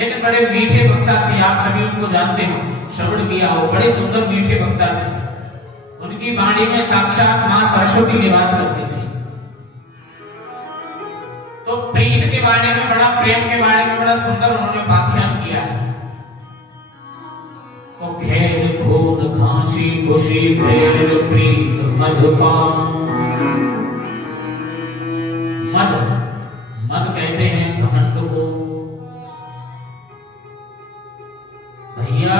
लेकिन बड़े मीठे वक्ता थे, आप सभी उनको जानते हो, श्रवण किया हो, बड़े सुंदर मीठे वक्ता थे। उनकी वाणी में साक्षात मां सरस्वती निवास करती थी। तो प्रीत के बारे में बड़ा, प्रेम के बारे में बड़ा सुंदर उन्होंने व्याख्यान किया है। तो खेल खून खांसी खुशी प्रेम प्रीत मधुपान। मद, मद कहते हैं घमंड को। भैया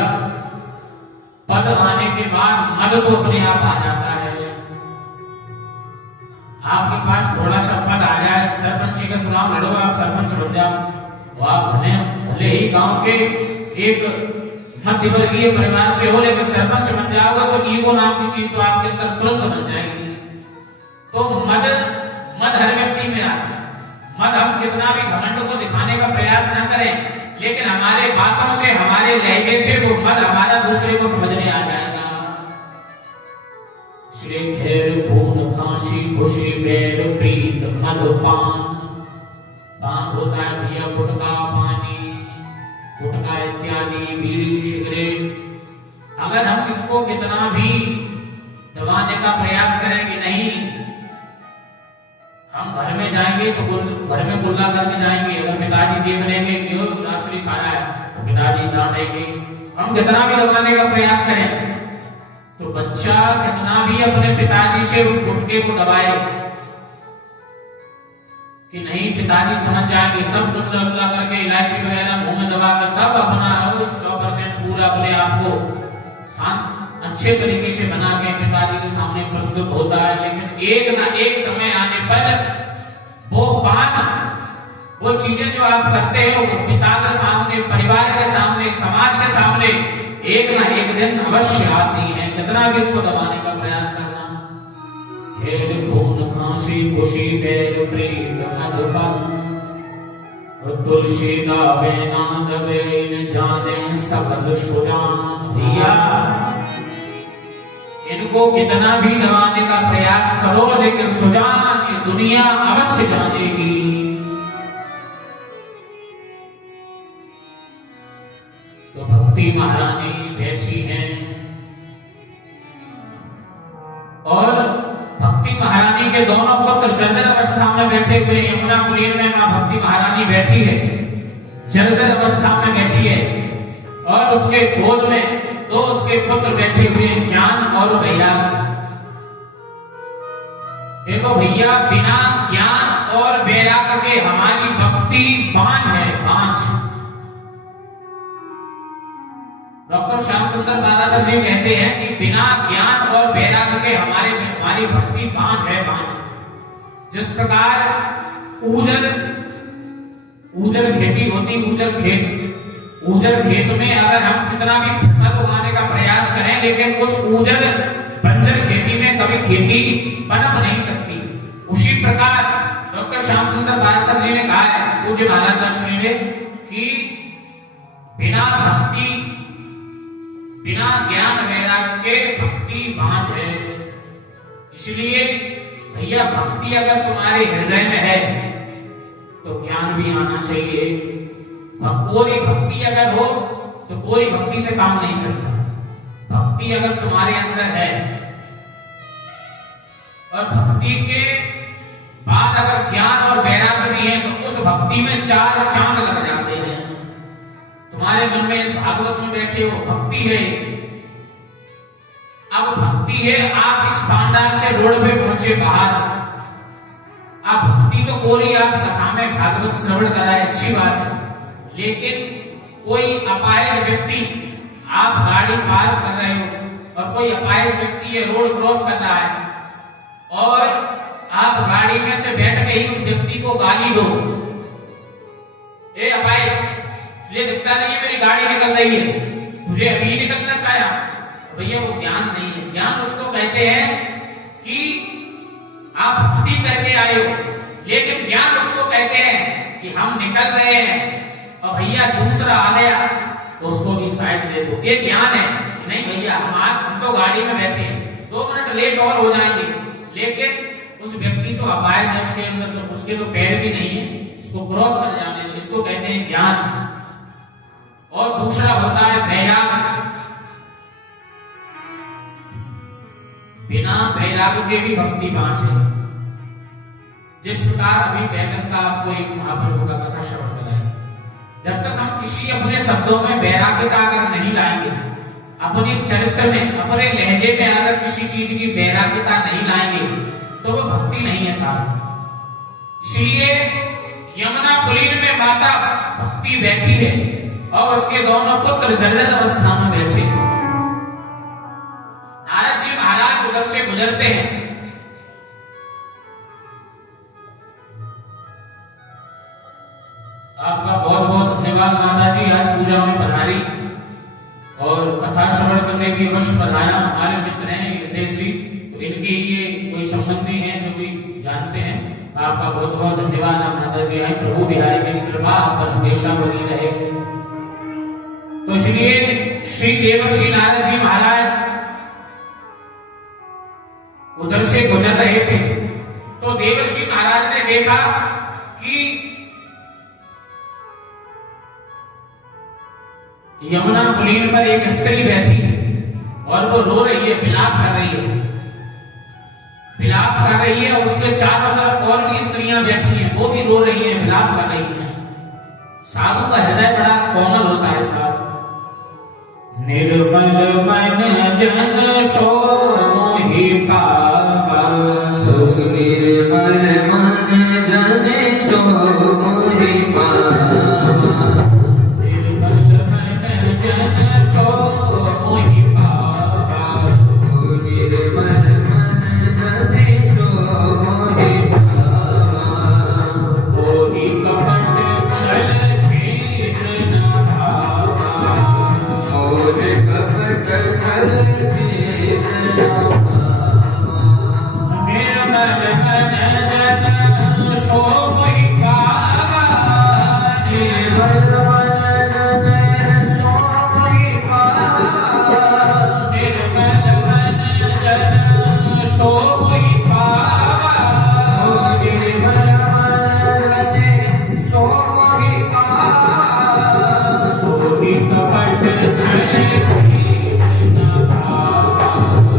पद आने के बाद मद तो अपने आप आ जाता है। आपके पास थोड़ा सा पद आ जाए, सरपंची का चुनाव लड़ो, आप सरपंच बन जाओ, तो आप भले ही गांव के एक मध्य वर्गीय परिवार से हो, लेकिन सरपंच बन जाओगे तो ईगो नाम की चीज तो आपके अंदर तुरंत बन जाएगी। तो मद हर व्यक्ति में आता है। मद हम कितना भी घमंड को दिखाने का प्रयास न करें, लेकिन हमारे बातों से, हमारे लहजे से वो मद हमारा दूसरे को समझने आ जाएगा। श्री खेल खून खांसी खुशी प्रेम प्रीत मधुपान। पान होता है भैया गुटखा, पानी, गुटखा इत्यादि, बीड़ी, सिगरेट। अगर हम इसको कितना भी दबाने का प्रयास करें कि नहीं, हम घर में जाएंगे तो घर में गुल्ला करके जाएंगे, अगर पिताजी देख लेंगे कि राशि खा रहा है तो पिताजी डांटेंगे। हम कितना भी दबाने का प्रयास करें तो बच्चा कितना भी अपने पिताजी से उस गुटखे को दबाए कि नहीं, पिताजी समझ जाएंगे, सब गुल्ला गुल्ला करके इलायची वगैरह मुंह में दबाकर सब अपना 100% पूरा अपने आप को शांत अच्छे तरीके से बना के पिताजी के सामने प्रस्तुत होता है। लेकिन एक ना एक समय आने पर वो पान, वो चीजें जो आप करते हो, वो पिता के सामने, परिवार के सामने, समाज के सामने एक ना एक दिन अवश्य आती है, कितना भी इसको दबाने का प्रयास करना। खेल खून खांसी खुशी प्रेम प्रीत मधुपान। तुलसी गावे नाद वेन जाने सकल सुजान। भैया इनको कितना भी दबाने का प्रयास करो, लेकिन सुजान ये दुनिया अवश्य जानेगी। तो भक्ति महारानी बैठी हैं और भक्ति महारानी के दोनों पुत्र जर्जर अवस्था में बैठे हुए। यमुना कुलीन में मां भक्ति महारानी बैठी है, जर्जर अवस्था में बैठी है, और उसके गोद में तो उसके पुत्र बैठे हुए, ज्ञान और वैराग्य। देखो भैया, बिना ज्ञान और वैराग्य के हमारी भक्ति बांझ है, बांझ। डॉक्टर श्याम सुंदर बालासर जी कहते हैं कि बिना ज्ञान और वैराग्य के हमारी भक्ति बांझ है, बांझ। जिस प्रकार ऊजर खेती होती, ऊजर खेत में अगर हम कितना भी फसल उगाने का प्रयास करें, लेकिन उस ऊजर बंजर खेती में कभी खेती पनप नहीं सकती। उसी प्रकार डॉक्टर श्याम सुंदर बालासर जी ने कहा है, पूज्य महाराज श्री ने, कि बिना भक्ति, बिना ज्ञान वैराग्य के भक्ति बांझ है। इसलिए भैया भक्ति अगर तुम्हारे हृदय में है तो ज्ञान भी आना चाहिए। पूरी भक्ति अगर हो तो पूरी भक्ति से काम नहीं चलता। भक्ति अगर तुम्हारे अंदर है और भक्ति के बाद अगर ज्ञान और वैराग्य भी है, तो उस भक्ति में 4 चांद लग जाते हैं। तुम्हारे मन में इस भागवत में बैठे हो, भक्ति है। अब भक्ति है, आप इस पांडाल से रोड पे पहुंचे बाहर, आप भक्ति तो पूरी आप कथा में भागवत श्रवण कराए, अच्छी बात है। लेकिन कोई अपाहिज व्यक्ति, आप गाड़ी पार कर रहे हो और कोई अपाहिज व्यक्ति ये रोड क्रॉस कर रहा है और आप गाड़ी में से बैठ के ही उस व्यक्ति को गाली दो, ए अपाहिज, तुझे दिखता नहीं है मेरी गाड़ी निकल रही है, तुझे अभी निकलना चाहा। भैया वो ज्ञान नहीं है। ज्ञान उसको कहते हैं कि आप भक्ति करके आए हो, लेकिन ज्ञान उसको कहते हैं कि हम निकल रहे हैं और भैया दूसरा आ गया तो उसको भी साइड दे दो, ये ज्ञान है। नहीं भैया, हम तो गाड़ी में बैठे हैं, 2 मिनट लेट और हो जाएंगे, लेकिन उस व्यक्ति तो अपाहिज है, उसके अंदर तो उसके तो पैर भी नहीं है, इसको क्रॉस कर जाने दो, इसको कहते हैं ज्ञान। और दूसरा होता है वैराग्य। बिना वैराग्य के भी भक्ति 5 है। जिस प्रकार अभी बैगन का आपको एक महाप्रभु का कथा श्रवण कराया, जब तक हम किसी अपने शब्दों में वैराग्यता अगर नहीं लाएंगे, अपने चरित्र में, अपने लहजे में अगर किसी चीज की वैराग्यता नहीं लाएंगे, तो वो भक्ति नहीं है साहब। इसलिए यमुना कुलीन में माता भक्ति बैठी है और उसके दोनों पुत्र जर्जर अवस्था में बैठे हैं। नारद जी महाराज उधर से गुजरते हैं। आपका बहुत बहुत धन्यवाद माता जी, आज पूजा में पधारी और कथा श्रवण करने भी अवश्य पधारा। हमारे मित्र हैं हृदय जी, तो इनके ये कोई संबंधी हैं जो भी जानते हैं। आपका बहुत बहुत धन्यवाद। आप माता जी आए, प्रभु बिहारी जी की कृपा आप पर हमेशा बनी रहे। तो इसलिए श्री देवर्षि नारद जी महाराज उधर से गुजर रहे थे, तो देवर्षि महाराज ने देखा कि यमुना कुलीन पर एक स्त्री बैठी है और वो रो रही है, विलाप कर रही है, विलाप कर रही है। उसके चारों तरफ और भी स्त्रियां बैठी हैं, वो भी रो रही हैं, विलाप कर रही हैं। साधु का